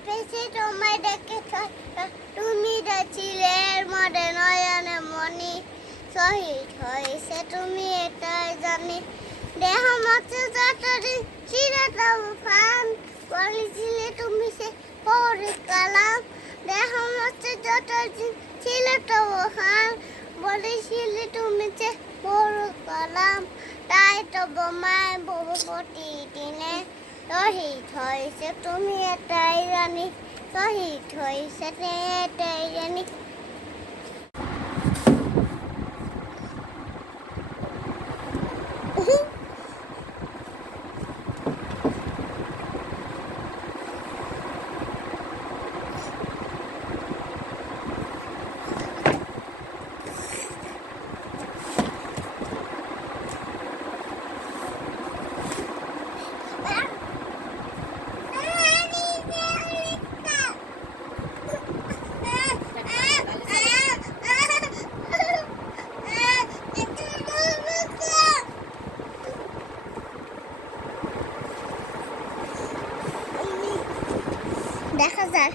পেছে তোমায় দেখে তুমি ছিলে মরে নয়নে মনি শহীদ হয়েছে তুমি এটাই জানি দেহ মাত্র যতদিন চিরতম ফান বলেছিলে তুমি সে পরে কালাম দেহ মাত্র যতদিন ছিল তবু ফান বলেছিলে তুমি সে বড় কালাম তাই তো বোমায় বহু প্রতিদিনে শহীদ হয়েছে তুমি এটাই জানি শহীদ হয়েছে এটাই জানি দেখা যায়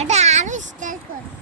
এটা আরো স্টাইল কর